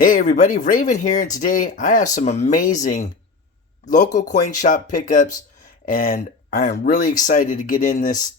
Hey everybody, Raven here, and today I have some amazing local coin shop pickups, and I am really excited to get in this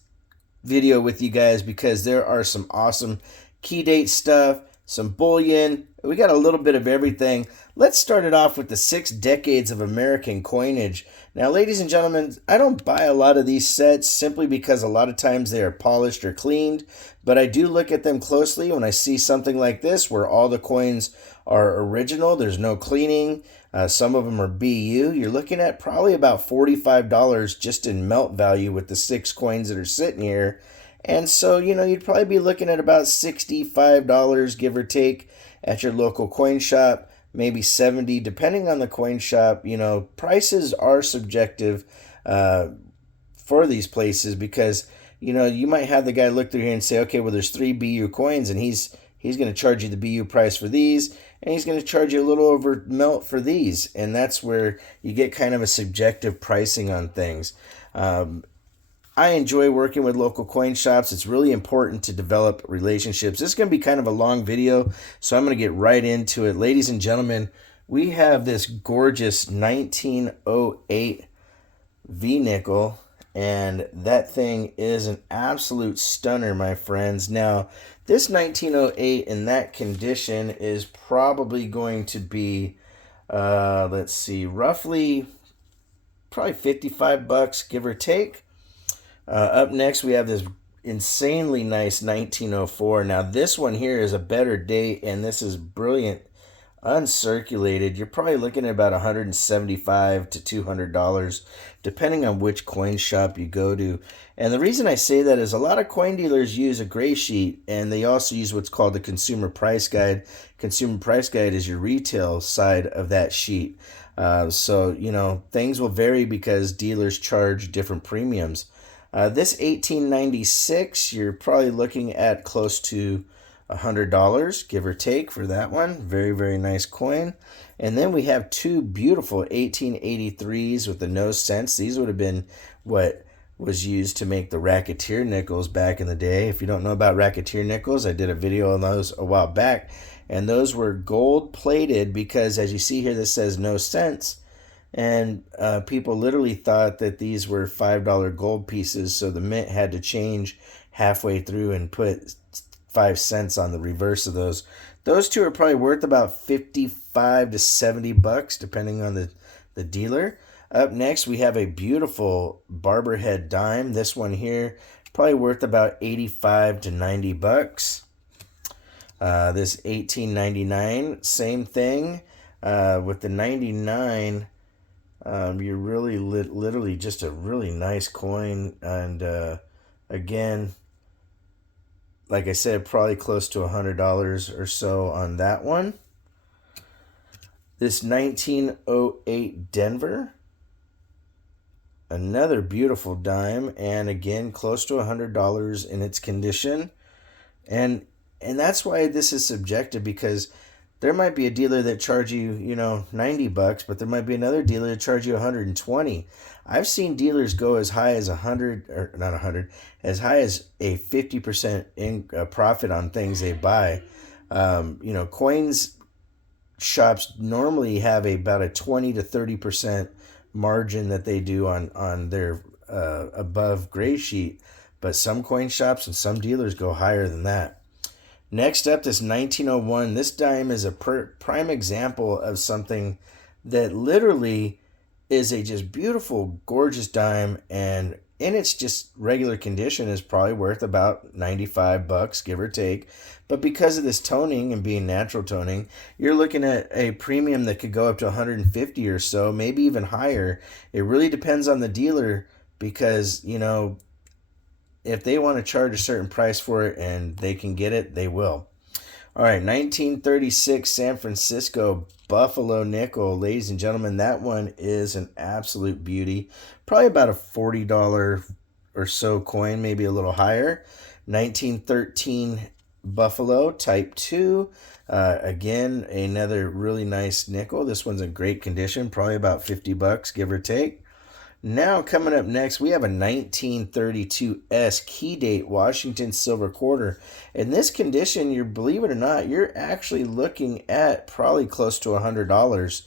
video with you guys because there are some awesome key date stuff, some bullion. We got a little bit of everything. Let's start it off with the 6 decades of American coinage. Now, ladies and gentlemen, I don't buy a lot of these sets simply because a lot of times they are polished or cleaned, but I do look at them closely when I see something like this where all the coins are original. There's no cleaning. Some of them are BU. You're looking at probably about $45 just in melt value with the 6 coins that are sitting here. And so, you'd probably be looking at about $65, give or take, at your local coin shop, maybe 70, depending on the coin shop. Prices are subjective for these places because, you might have the guy look through here and say, okay, well, there's 3 BU coins, and he's going to charge you the BU price for these, and he's going to charge you a little over melt for these. And that's where you get kind of a subjective pricing on things. I enjoy working with local coin shops. It's really important to develop relationships. This is going to be kind of a long video, so I'm going to get right into it. Ladies and gentlemen, we have this gorgeous 1908 V-nickel, and that thing is an absolute stunner, my friends. Now, this 1908 in that condition is probably going to be, let's see, roughly probably $55, give or take. Up next, we have this insanely nice 1904. Now, this one here is a better date, and this is brilliant uncirculated. You're probably looking at about $175 to $200, depending on which coin shop you go to. And the reason I say that is a lot of coin dealers use a gray sheet, and they also use what's called the Consumer Price Guide. Consumer Price Guide is your retail side of that sheet. So, things will vary because dealers charge different premiums. This 1896, you're probably looking at close to $100, give or take, for that one. Very, very nice coin. And then we have 2 beautiful 1883s with the no cents. These would have been what was used to make the racketeer nickels back in the day. If you don't know about racketeer nickels, I did a video on those a while back. And those were gold plated because, as you see here, this says no cents. And people literally thought that these were $5 gold pieces, so the mint had to change halfway through and put 5 cents on the reverse of those. Those 2 are probably worth about $55 to $70, depending on the dealer. Up next, we have a beautiful Barber head dime. This one here, probably worth about $85 to $90. This 1899, same thing. With the 99, you're really literally just a really nice coin, and again, like I said, probably close to $100 or so on that one. This 1908 Denver, another beautiful dime, and again, close to $100 in its condition. And that's why this is subjective, because there might be a dealer that charge you, $90, but there might be another dealer that charge you $120. I've seen dealers go as high as 100, or not 100, as high as a 50% profit on things they buy. Coins shops normally have about a 20 to 30% margin that they do on their above gray sheet, but some coin shops and some dealers go higher than that. Next up, this 1901. This dime is a prime example of something that literally is a just beautiful, gorgeous dime, and in its just regular condition is probably worth about $95, give or take. But because of this toning and being natural toning, you're looking at a premium that could go up to $150 or so, maybe even higher. It really depends on the dealer because, if they want to charge a certain price for it and they can get it, they will. All right, 1936 San Francisco Buffalo nickel. Ladies and gentlemen, that one is an absolute beauty. Probably about a $40 or so coin, maybe a little higher. 1913 Buffalo Type 2. Again, another really nice nickel. This one's in great condition, probably about $50, give or take. Now, coming up next, we have a 1932S key date Washington silver quarter. In this condition, you believe it or not, you're actually looking at probably close to $100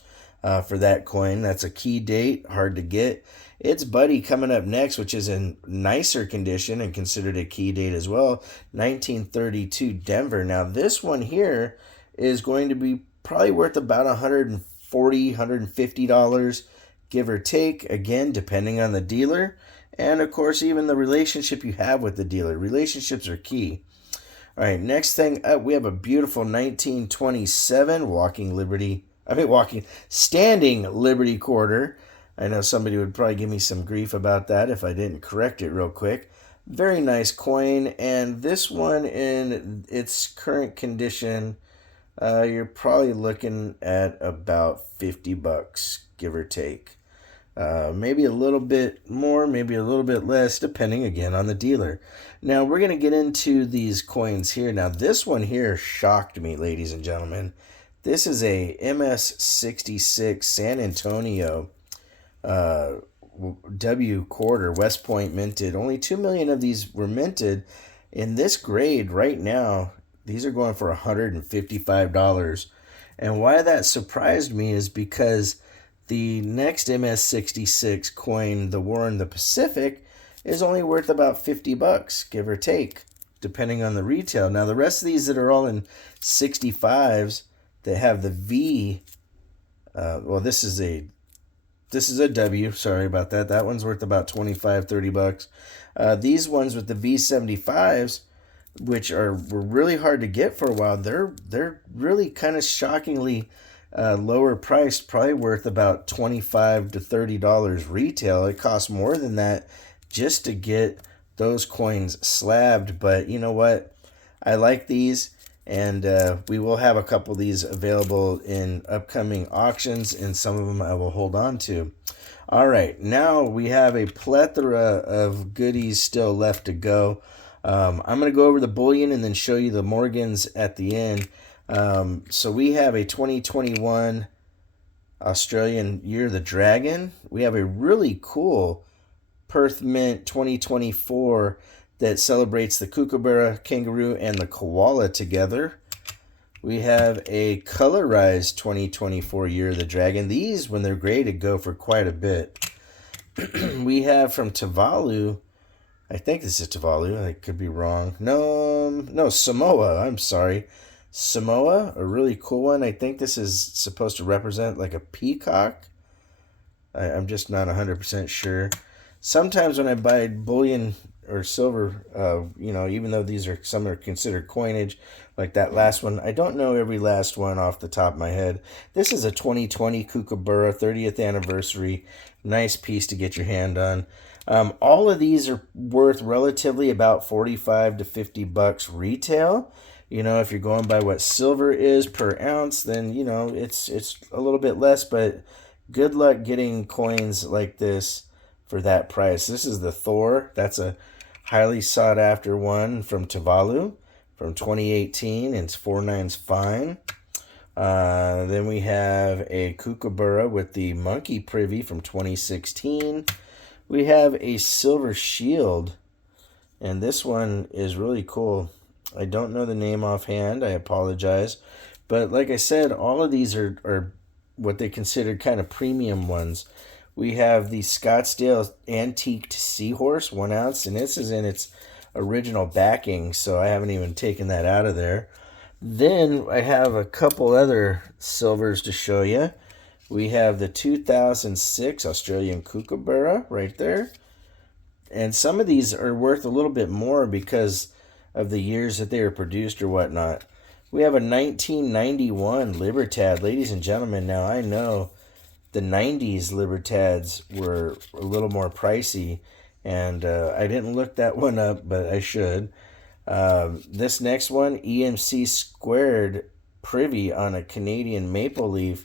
for that coin. That's a key date, hard to get. Its buddy coming up next, which is in nicer condition and considered a key date as well, 1932 Denver. Now, this one here is going to be probably worth about $140, $150, give or take, again, depending on the dealer. And, of course, even the relationship you have with the dealer. Relationships are key. All right, next thing up, we have a beautiful 1927 standing Liberty quarter. I know somebody would probably give me some grief about that if I didn't correct it real quick. Very nice coin, and this one in its current condition, you're probably looking at about $50, give or take. Maybe a little bit more, maybe a little bit less, depending again on the dealer. Now we're going to get into these coins here. Now this one here shocked me, ladies and gentlemen. This is a MS66 San Antonio W quarter, West Point minted. Only 2 million of these were minted. In this grade right now, these are going for $155. And why that surprised me is because the next MS66 coin, the War in the Pacific, is only worth about $50, give or take, depending on the retail. Now, the rest of these that are all in 65s that have the V, this is a W, sorry about that. That one's worth about $25, $30. These ones with the V75s, which were really hard to get for a while, they're really kind of shockingly lower priced, probably worth about $25 to $30 retail. It costs more than that just to get those coins slabbed, but you know what? I like these, and we will have a couple of these available in upcoming auctions, and some of them I will hold on to. All right, now we have a plethora of goodies still left to go. I'm going to go over the Bullion and then show you the Morgans at the end. So we have a 2021 Australian Year of the Dragon. We have a really cool Perth Mint 2024 that celebrates the kookaburra, kangaroo, and the koala together. We have a colorized 2024 Year of the Dragon. These, when they're graded, go for quite a bit. We have from Tuvalu, I think this is Tuvalu, I could be wrong. No, Samoa, I'm sorry. Samoa, a really cool one. I think this is supposed to represent like a peacock. I'm just not 100% sure. Sometimes when I buy bullion or silver, even though some are considered coinage, like that last one, I don't know every last one off the top of my head. This is a 2020 Kookaburra 30th anniversary. Nice piece to get your hand on. All of these are worth relatively about $45 to $50 retail. If you're going by what silver is per ounce, then, it's a little bit less, but good luck getting coins like this for that price. This is the Thor. That's a highly sought after one from Tuvalu from 2018, and it's 4/9 fine. Then we have a Kookaburra with the Monkey Privy from 2016. We have a Silver Shield, and this one is really cool. I don't know the name offhand. I apologize. But like I said, all of these are what they consider kind of premium ones. We have the Scottsdale Antiqued Seahorse, 1 ounce, and this is in its original backing, so I haven't even taken that out of there. Then I have a couple other silvers to show you. We have the 2006 Australian Kookaburra right there. And some of these are worth a little bit more because of the years that they were produced or whatnot. We have a 1991 Libertad. Ladies and gentlemen, now I know the 90s Libertads were a little more pricey, and I didn't look that one up, but I should. This next one, EMC Squared Privy on a Canadian Maple Leaf.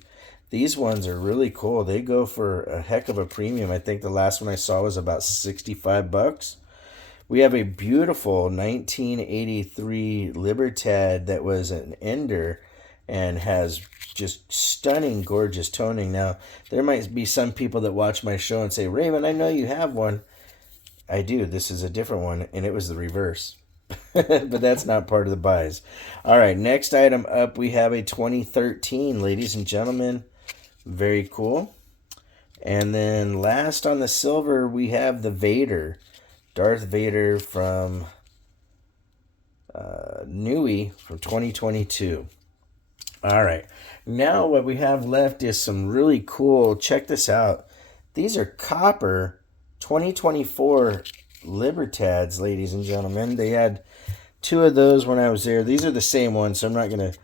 These ones are really cool. They go for a heck of a premium. I think the last one I saw was about $65. We have a beautiful 1983 Libertad that was an Ender, and has just stunning, gorgeous toning. Now, there might be some people that watch my show and say, Raven, I know you have one. I do. This is a different one, and it was the reverse. But that's not part of the buys. All right, next item up, we have a 2013, ladies and gentlemen. Very cool. And then last on the silver, we have the Vader. Darth Vader from Nui from 2022. All right. Now what we have left is some really cool, check this out. These are copper 2024 Libertads, ladies and gentlemen. They had two of those when I was there. These are the same ones, so I'm not going to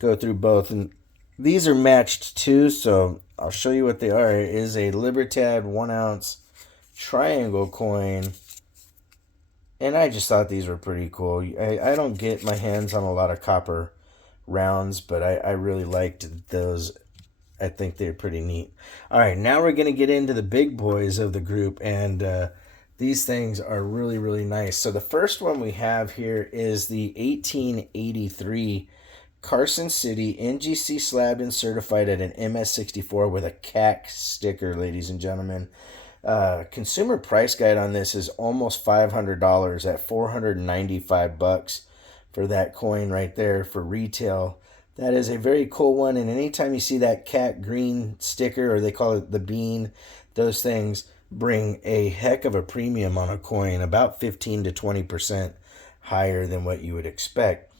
go through both. And these are matched too, so I'll show you what they are. It is a Libertad 1 ounce triangle coin. And I just thought these were pretty cool. I don't get my hands on a lot of copper rounds, but I really liked those. I think they're pretty neat. All right, now we're going to get into the big boys of the group, and these things are really, really nice. So the first one we have here is the 1883 Carson City NGC slabbed and certified at an MS64 with a CAC sticker, ladies and gentlemen. Consumer price guide on this is almost $500 at $495 for that coin right there for retail. That is a very cool one, and anytime you see that cat green sticker, or they call it the bean, those things bring a heck of a premium on a coin, about 15 to 20% higher than what you would expect.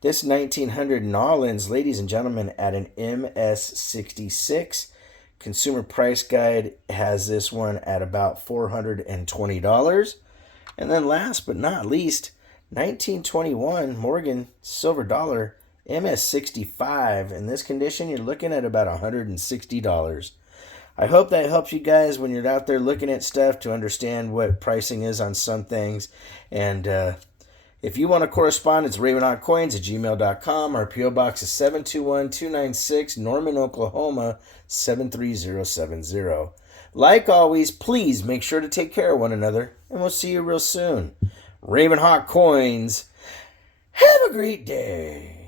This 1900 Nolans, ladies and gentlemen, at an MS66. Consumer price guide has this one at about $420. And then last but not least, 1921 Morgan Silver Dollar MS65. In this condition, you're looking at about $160. I hope that helps you guys when you're out there looking at stuff to understand what pricing is on some things. And if you want to correspond, it's RavenHawkCoins@gmail.com. Our P.O. Box is 721-296, Norman, Oklahoma, 73070. Like always, please make sure to take care of one another, and we'll see you real soon. RavenHawk Coins, have a great day.